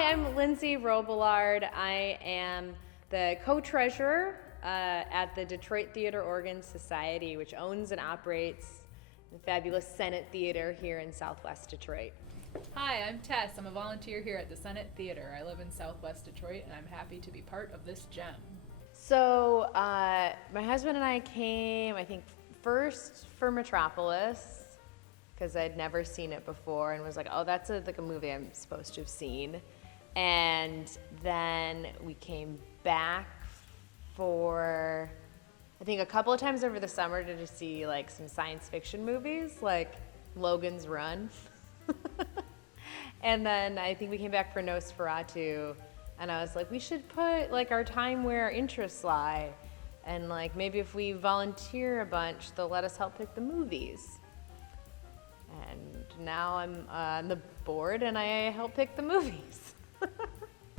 Hi, I'm Lindsay Robillard. I am the co-treasurer at the Detroit Theater Organ Society, which owns and operates the fabulous Senate Theater here in Southwest Detroit. Hi, I'm Tess. I'm a volunteer here at the Senate Theater. I live in Southwest Detroit, and I'm happy to be part of this gem. So my husband and I came, I think, first for Metropolis, because I'd never seen it before and was like, oh, that's like a movie I'm supposed to have seen. And then we came back for, I think, a couple of times over the summer to just see like some science fiction movies like Logan's Run. And then I think we came back for Nosferatu, and I was like, we should put like our time where our interests lie, and like maybe if we volunteer a bunch, they'll let us help pick the movies. And now I'm on the board and I help pick the movies.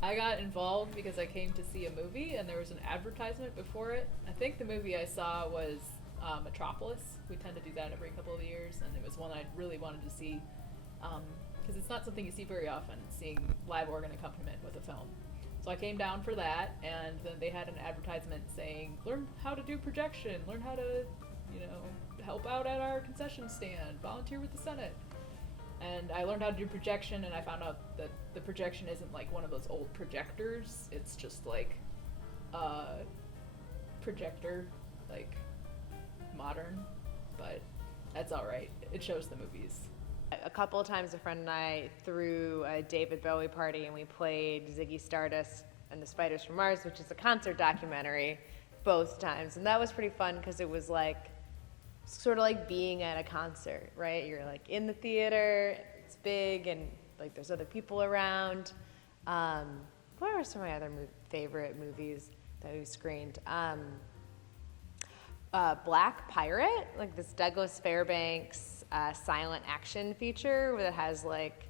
I got involved because I came to see a movie, and there was an advertisement before it. I think the movie I saw was Metropolis. We tend to do that every couple of years, and it was one I really wanted to see because it's not something you see very often, seeing live organ accompaniment with a film. So I came down for that, and then they had an advertisement saying, learn how to do projection, learn how to, help out at our concession stand, volunteer with the Senate. And I learned how to do projection, and I found out that the projection isn't like one of those old projectors. It's just like a projector, like modern, but that's all right. It shows the movies. A couple of times a friend and I threw a David Bowie party, and we played Ziggy Stardust and the Spiders from Mars, which is a concert documentary, both times. And that was pretty fun because it was like sort of like being at a concert, right? You're like in the theater, it's big, and like there's other people around. What are some of my other favorite movies that we've screened? Black Pirate, like this Douglas Fairbanks silent action feature that has like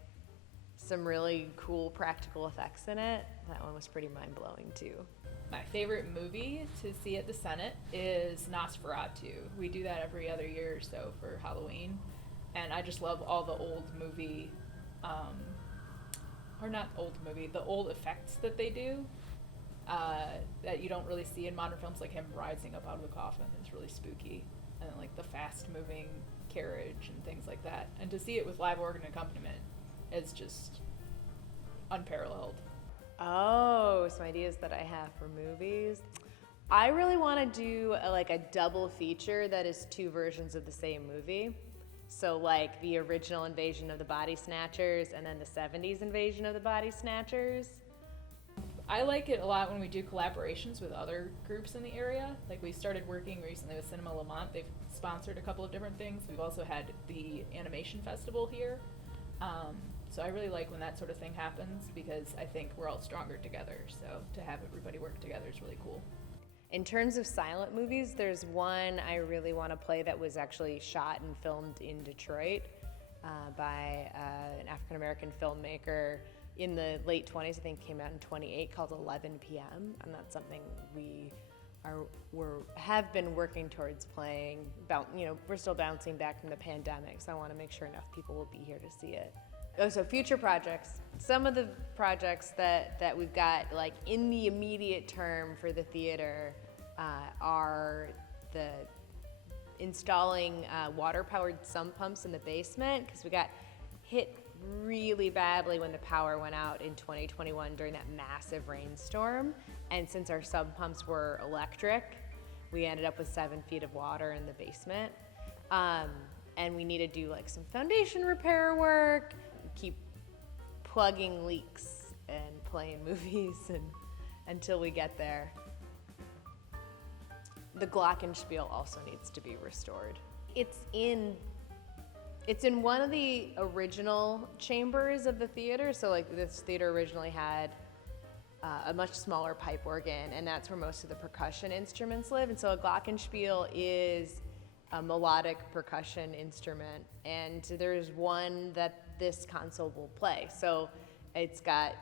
some really cool practical effects in it. That one was pretty mind-blowing too. My favorite movie to see at the Senate is Nosferatu. We do that every other year or so for Halloween. And I just love all the old movie, the old effects that they do that you don't really see in modern films, like him rising up out of the coffin is really spooky. And then like the fast moving carriage and things like that. And to see it with live organ accompaniment is just unparalleled. Oh, some ideas that I have for movies. I really want to do a double feature that is two versions of the same movie. So like the original Invasion of the Body Snatchers and then the 70s Invasion of the Body Snatchers. I like it a lot when we do collaborations with other groups in the area. Like we started working recently with Cinema Lamont. They've sponsored a couple of different things. We've also had the Animation Festival here. So I really like when that sort of thing happens because I think we're all stronger together. So to have everybody work together is really cool. In terms of silent movies, there's one I really want to play that was actually shot and filmed in Detroit by an African-American filmmaker in the late 20s. I think came out in 28, called 11 p.m. And that's something we have been working towards playing. We're still bouncing back from the pandemic, so I want to make sure enough people will be here to see it. Oh, so future projects. Some of the projects that we've got like in the immediate term for the theater are the installing water-powered sump pumps in the basement, because we got hit really badly when the power went out in 2021 during that massive rainstorm. And since our sump pumps were electric, we ended up with 7 feet of water in the basement. And we need to do like some foundation repair work, keep plugging leaks and playing movies until we get there. The glockenspiel also needs to be restored. It's in one of the original chambers of the theater. So like this theater originally had a much smaller pipe organ, and that's where most of the percussion instruments live. And so a glockenspiel is a melodic percussion instrument, and there's one that this console will play. So it's got,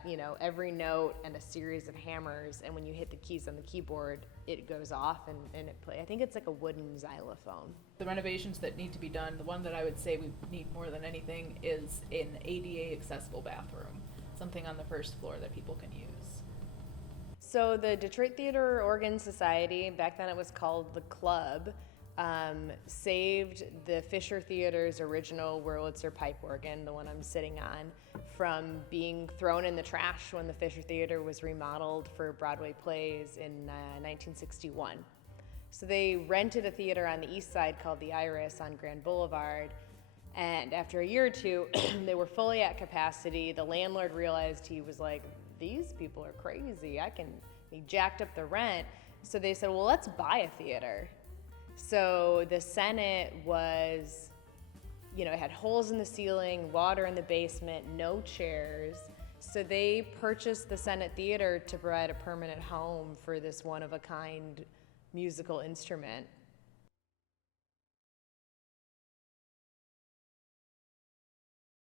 every note and a series of hammers, and when you hit the keys on the keyboard, it goes off and it plays. I think it's like a wooden xylophone. The renovations that need to be done, the one that I would say we need more than anything is an ADA accessible bathroom. something on the first floor that people can use. So the Detroit Theater Organ Society, back then it was called the Club, saved the Fisher Theater's original Wurlitzer pipe organ, the one I'm sitting on, from being thrown in the trash when the Fisher Theater was remodeled for Broadway plays in 1961. So they rented a theater on the east side called the Iris on Grand Boulevard, and after a year or two, they were fully at capacity. The landlord realized, he was like, these people are crazy. He jacked up the rent. So they said, well, let's buy a theater. So the Senate was, it had holes in the ceiling, water in the basement, no chairs. So they purchased the Senate Theater to provide a permanent home for this one-of-a-kind musical instrument.